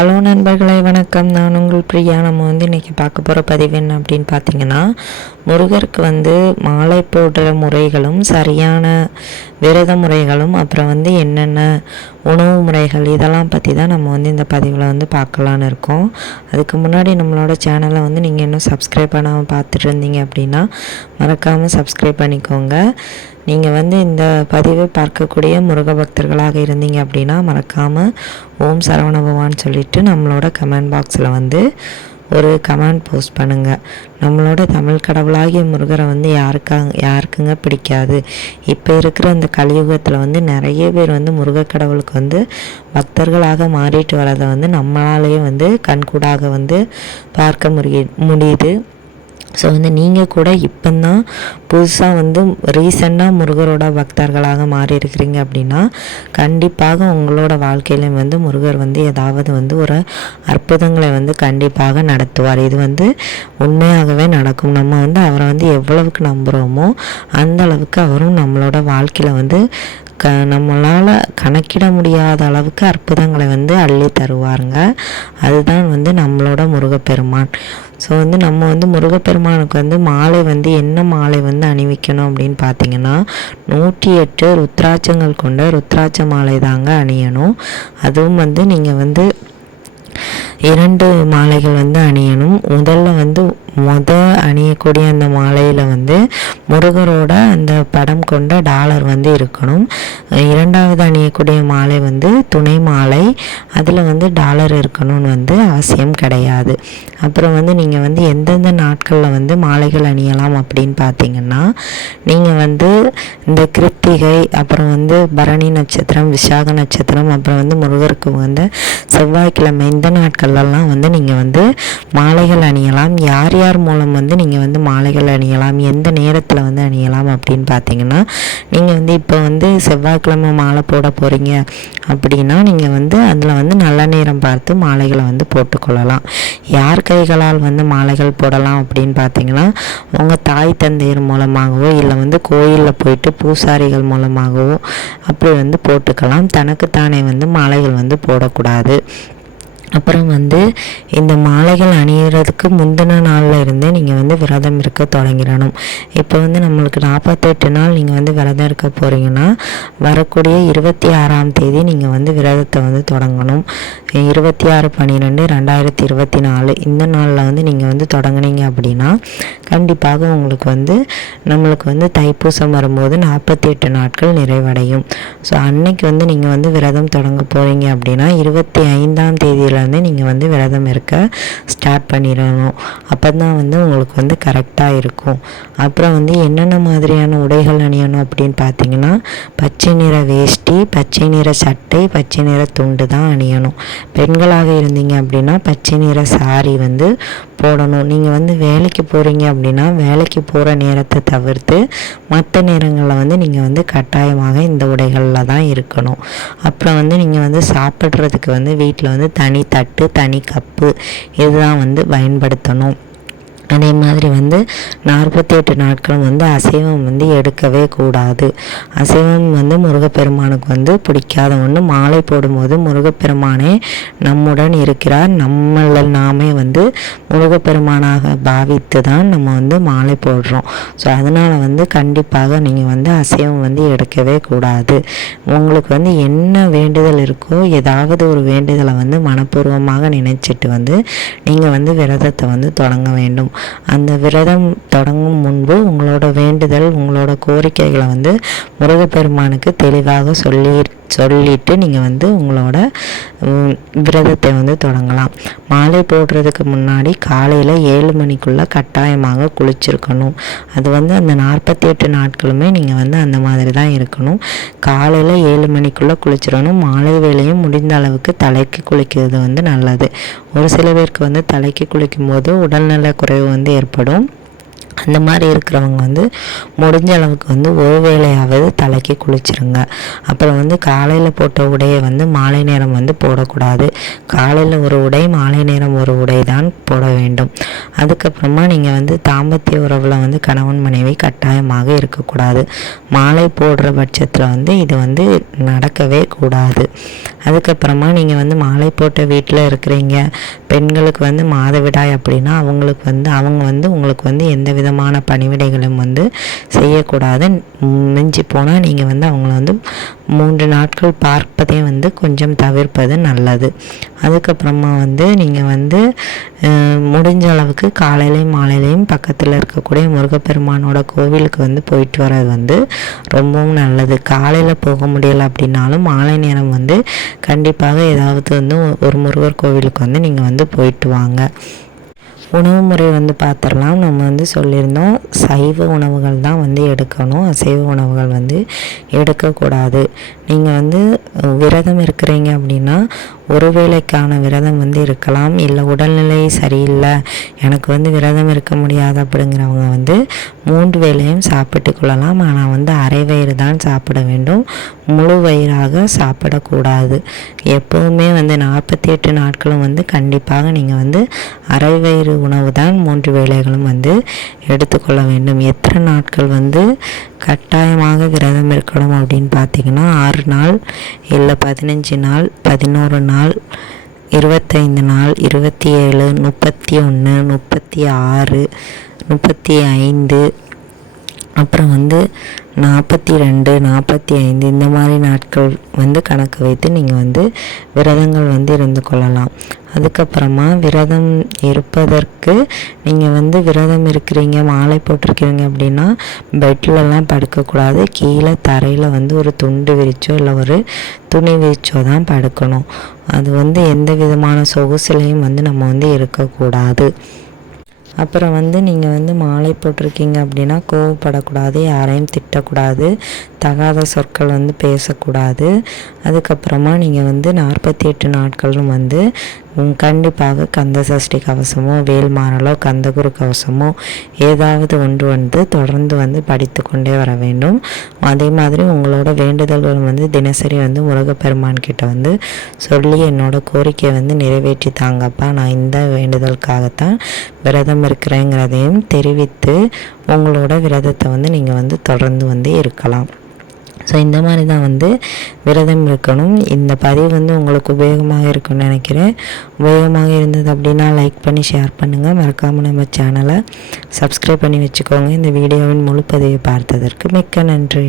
Hello நண்பர்களே, வணக்கம். நான் உங்கள் பிரியா. நம்ம இன்றைக்கி பார்க்க போகிற பதிவு என்ன அப்படின்னு பார்த்தீங்கன்னா, முருகருக்கு மாலை போடுற முறைகளும் சரியான விரத முறைகளும் அப்புறம் என்னென்ன உணவு முறைகள் இதெல்லாம் பற்றி தான் நம்ம இந்த பதிவில் பார்க்கலான்னு இருக்கோம். அதுக்கு முன்னாடி நம்மளோட சேனலை நீங்கள் இன்னும் சப்ஸ்கிரைப் பண்ணாமல் பார்த்துட்டு இருந்தீங்க அப்படின்னா மறக்காமல் சப்ஸ்கிரைப் பண்ணிக்கோங்க. நீங்கள் இந்த பதிவை பார்க்கக்கூடிய முருக பக்தர்களாக இருந்தீங்க அப்படின்னா மறக்காமல் ஓம் சரவண பவான்னு சொல்லிவிட்டு நம்மளோட கமெண்ட் பாக்ஸில் ஒரு கமெண்ட் போஸ்ட் பண்ணுங்கள். நம்மளோட தமிழ் கடவுளாகிய முருகரை யாருக்குங்க பிடிக்காது? இப்போ இருக்கிற இந்த கலியுகத்தில் நிறைய பேர் முருக கடவுளுக்கு பக்தர்களாக மாறிட்டு வரதை நம்மளாலேயே கண்கூடாக பார்க்க முடியுது. ஸோ நீங்கள் கூட இப்போ தான் புதுசாக ரீசெண்டாக முருகரோட பக்தர்களாக மாறி இருக்கிறீங்க அப்படின்னா கண்டிப்பாக உங்களோட வாழ்க்கையிலையும் முருகர் ஏதாவது ஒரு அற்புதங்களை கண்டிப்பாக நடத்துவார். இது உண்மையாகவே நடக்கும். நம்ம அவரை எவ்வளவுக்கு நம்புகிறோமோ அந்த அளவுக்கு அவரும் நம்மளோட வாழ்க்கையில் நம்மளால் கணக்கிட முடியாத அளவுக்கு அற்புதங்களை அள்ளி தருவாருங்க. அதுதான் நம்மளோட முருகப்பெருமான். ஸோ நம்ம முருகப்பெருமானுக்கு மாலை என்ன மாலை அணிவிக்கணும் அப்படின்னு பார்த்தீங்கன்னா 108 ருத்ராட்சங்கள் கொண்ட ருத்ராட்ச மாலை தாங்க அணியணும். அதுவும் நீங்கள் 2 மாலைகள் அணியணும். அணியக்கூடிய அந்த மாலையில் முருகரோட அந்த படம் கொண்ட டாலர் இருக்கணும். இரண்டாவது அணியக்கூடிய மாலை துணை மாலை, அதில் டாலர் இருக்கணும்னு அவசியம் கிடையாது. அப்புறம் நீங்கள் எந்தெந்த நாட்களில் மாலைகள் அணியலாம் அப்படின்னு பார்த்தீங்கன்னா, நீங்கள் இந்த கிருத்திகை, அப்புறம் பரணி நட்சத்திரம், விசாக நட்சத்திரம், அப்புறம் முருகருக்கு செவ்வாய்க்கிழமை, இந்த நாட்கள்லாம் நீங்கள் மாலைகள் அணியலாம். யார் யார் மூலம் நீங்கள் மாலைகள் அணியலாம், எந்த நேரத்தில் அணியலாம் அப்படின்னு பார்த்தீங்கன்னா, நீங்கள் இப்போ செவ்வாய்க்கிழமை மாலை போட போகிறீங்க அப்படின்னா நீங்கள் அதில் நல்ல நேரம் பார்த்து மாலைகளை போட்டுக்கொள்ளலாம். யார் கைகளால் மாலைகள் போடலாம் அப்படின்னு பார்த்தீங்கன்னா, உங்கள் தாய் தந்தையர் மூலமாகவோ இல்லை கோயிலில் போயிட்டு பூசாரிகள் மூலமாகவோ அப்படி போட்டுக்கலாம். தனக்குத்தானே மாலைகள் போடக்கூடாது. அப்புறம் இந்த மாலைகள் அணிகிறதுக்கு முந்தின நாளில் இருந்தே நீங்கள் விரதம் இருக்க தொடங்கிடணும். இப்போ நம்மளுக்கு 48 நாள் நீங்கள் விரதம் இருக்க போகிறீங்கன்னா வரக்கூடிய 26ஆம் தேதி நீங்கள் விரதத்தை தொடங்கணும். 26/12/2024 இந்த நாளில் நீங்கள் தொடங்குனீங்க அப்படின்னா கண்டிப்பாக உங்களுக்கு நம்மளுக்கு தைப்பூசம் வரும்போது 48 நாட்கள் நிறைவடையும். ஸோ அன்னைக்கு நீங்கள் விரதம் தொடங்க போகிறீங்க அப்படின்னா 25ஆம் தேதியில் நீங்கள் விரதம் இருக்க ஸ்டார்ட் பண்ணிடணும். அப்போ தான் உங்களுக்கு கரெக்டாக இருக்கும். அப்புறம் என்னென்ன மாதிரியான உடைகள் அணியணும் அப்படின்னு பார்த்தீங்கன்னா, பச்சை நிற வேஷ்டி, பச்சை நிற சட்டை, பச்சை நிற துண்டு தான் அணியணும். பெண்களாக இருந்தீங்க அப்படின்னா பச்சை நிற சாரி போடணும். நீங்கள் வேலைக்கு போகிறீங்க அப்படின்னா வேலைக்கு போகிற நேரத்தை தவிர்த்து மற்ற நேரங்களில் நீங்கள் கட்டாயமாக இந்த உடைகளில் தான் இருக்கணும். அப்புறம் நீங்கள் சாப்பிட்றதுக்கு வீட்டில் தனி தட்டு, தனி கப்பு இதுதான் பயன்படுத்தணும். அதே மாதிரி 48 நாட்களும் அசைவம் எடுக்கவே கூடாது. அசைவம் முருகப்பெருமானுக்கு பிடிக்காத ஒன்று. மாலை போடும்போது முருகப்பெருமானே நம்முடன் இருக்கிறார், நாமே முருகப்பெருமானாக பாவித்து தான் நம்ம மாலை போடுறோம். ஸோ அதனால் கண்டிப்பாக நீங்கள் அசைவம் எடுக்கவே கூடாது. உங்களுக்கு என்ன வேண்டுதல் இருக்கோ ஏதாவது ஒரு வேண்டுதலை மனப்பூர்வமாக நினைச்சிட்டு நீங்கள் விரதத்தை தொடங்க வேண்டும். அந்த விரதம் தொடங்கும் முன்பு உங்களோட வேண்டுதல், உங்களோட கோரிக்கைகளை முருகப்பெருமானுக்கு தெளிவாக சொல்லிட்டு நீங்கள் உங்களோட விரதத்தை தொடங்கலாம். மாலை போடுறதுக்கு முன்னாடி காலையில் 7 மணிக்குள்ளே கட்டாயமாக குளிச்சிருக்கணும். அது அந்த 48 நாட்களுமே நீங்கள் அந்த மாதிரி தான் இருக்கணும். காலையில் 7 மணிக்குள்ளே குளிச்சிடணும். மாலை வேளையும் முடிந்த அளவுக்கு தலைக்கு குளிக்கிறது நல்லது. ஒரு சில பேருக்கு தலைக்கு குளிக்கும் போது உடல்நல குறைவு ஏற்படும். அந்த மாதிரி இருக்கிறவங்க முடிஞ்ச அளவுக்கு ஒரு வேளையாவது தலைக்கு குளிச்சிருங்க. அப்புறம் காலையில் போட்ட உடையை மாலை நேரம் போடக்கூடாது. காலையில் ஒரு உடை, மாலை நேரம் ஒரு உடை தான் போட வேண்டும். அதுக்கப்புறமா நீங்கள் தாம்பத்திய உறவில் கணவன் மனைவி கட்டாயமாக இருக்கக்கூடாது. மாலை போடுற பட்சத்தில் இது நடக்கவே கூடாது. அதுக்கப்புறமா நீங்கள் வந்து மாலை போட்ட வீட்டில் இருக்கிறீங்க, பெண்களுக்கு வந்து மாதவிடாய் அப்படின்னா அவங்களுக்கு வந்து அவங்க வந்து உங்களுக்கு வந்து எந்த விதமான பணிவிடைகளும் வந்து செய்யக்கூடாது. மிஞ்சி போனால் நீங்கள் வந்து அவங்கள வந்து 3 நாட்கள் பார்ப்பதே வந்து கொஞ்சம் தவிர்ப்பது நல்லது. அதுக்கப்புறமா வந்து நீங்கள் வந்து முடிஞ்ச அளவுக்கு காலையிலையும் மாலையிலையும் பக்கத்தில் இருக்கக்கூடிய முருகப்பெருமானோட கோவிலுக்கு வந்து போயிட்டு வர்றது வந்து ரொம்பவும் நல்லது. காலையில் போக முடியலை அப்படின்னாலும் மாலை நேரம் வந்து கண்டிப்பாக ஏதாவது வந்து ஒரு முருகர் கோவிலுக்கு வந்து நீங்கள் வந்து போயிட்டு வாங்க. உணவு முறை வந்து பார்த்துடலாம். நம்ம வந்து சொல்லியிருந்தோம், சைவ உணவுகள் தான் வந்து எடுக்கணும், அசைவ உணவுகள் வந்து எடுக்கக்கூடாது. நீங்கள் வந்து விரதம் இருக்கிறீங்க அப்படின்னா ஒரு வேளைக்கான விரதம் வந்து இருக்கலாம். இல்லை உடல்நிலை சரியில்லை, எனக்கு வந்து விரதம் இருக்க முடியாது அப்படிங்கிறவங்க வந்து 3 வேளையும் சாப்பிட்டு கொள்ளலாம். ஆனால் வந்து அரை வயிறு தான் சாப்பிட வேண்டும், முழு வயிறாக சாப்பிடக்கூடாது. எப்போவுமே வந்து 48 நாட்களும் வந்து கண்டிப்பாக நீங்கள் வந்து அரை வயிறு உணவு தான் 3 வேளைகளும் வந்து எடுத்துக்கொள்ள வேண்டும். எத்தனை நாட்கள் வந்து கட்டாயமாக விரதம் இருக்கணும் அப்படின்னு பார்த்தீங்கன்னா 6 நாள், இல்லை 15 நாள், 11 நாள், 25 நாள், 27, 31, 36, 35, அப்புறம் வந்து 42, 45 இந்த மாதிரி நாட்கள் வந்து கணக்கு வைத்து நீங்கள் வந்து விரதங்கள் வந்து இருந்து கொள்ளலாம். அதுக்கப்புறமா விரதம் இருப்பதற்கு நீங்கள் வந்து விரதம் இருக்கிறீங்க, மாலை போட்டிருக்கிறீங்க அப்படின்னா பெட்லலாம் படுக்கக்கூடாது. கீழே தரையில் வந்து ஒரு துண்டு விரிச்சோ இல்லை ஒரு துணி விரிச்சோ தான் படுக்கணும். அது வந்து எந்த விதமான சொகுசிலையும் வந்து நம்ம வந்து இருக்கக்கூடாது. அப்புறம் வந்து நீங்கள் வந்து மாலை போட்டிருக்கீங்க அப்படின்னா கோவப்படக்கூடாது, யாரையும் திட்டக்கூடாது, தகாத சொற்கள் வந்து பேசக்கூடாது. அதுக்கப்புறமா நீங்கள் வந்து 48 நாட்களும் வந்து கண்டிப்பாக கந்த சஷ்டி கவசமோ வேல்மாறலோ கந்தகுரு கவசமோ ஏதாவது ஒன்று வந்து தொடர்ந்து வந்து படித்து கொண்டே வர வேண்டும். அதே மாதிரி உங்களோட வேண்டுதல்கள் வந்து தினசரி வந்து முருகப்பெருமான் கிட்ட வந்து சொல்லி என்னோட கோரிக்கையை வந்து நிறைவேற்றி தாங்கப்பா, நான் இந்த வேண்டுதலுக்காகத்தான் விரதம் இருக்கிறேங்கிறதையும் தெரிவித்து உங்களோட விரதத்தை வந்து நீங்கள் வந்து தொடர்ந்து வந்து இருக்கலாம். ஸோ இந்த மாதிரி தான் வந்து விரதம் இருக்கணும். இந்த பதிவு வந்து உங்களுக்கு உபயோகமாக இருக்குன்னு நினைக்கிறேன். உபயோகமாக இருந்தது அப்படின்னா லைக் பண்ணி ஷேர் பண்ணுங்கள். மறக்காமல் நம்ம சேனலை சப்ஸ்கிரைப் பண்ணி வச்சுக்கோங்க. இந்த வீடியோவின் முழு பதிவை பார்த்ததற்கு மிக்க நன்றி.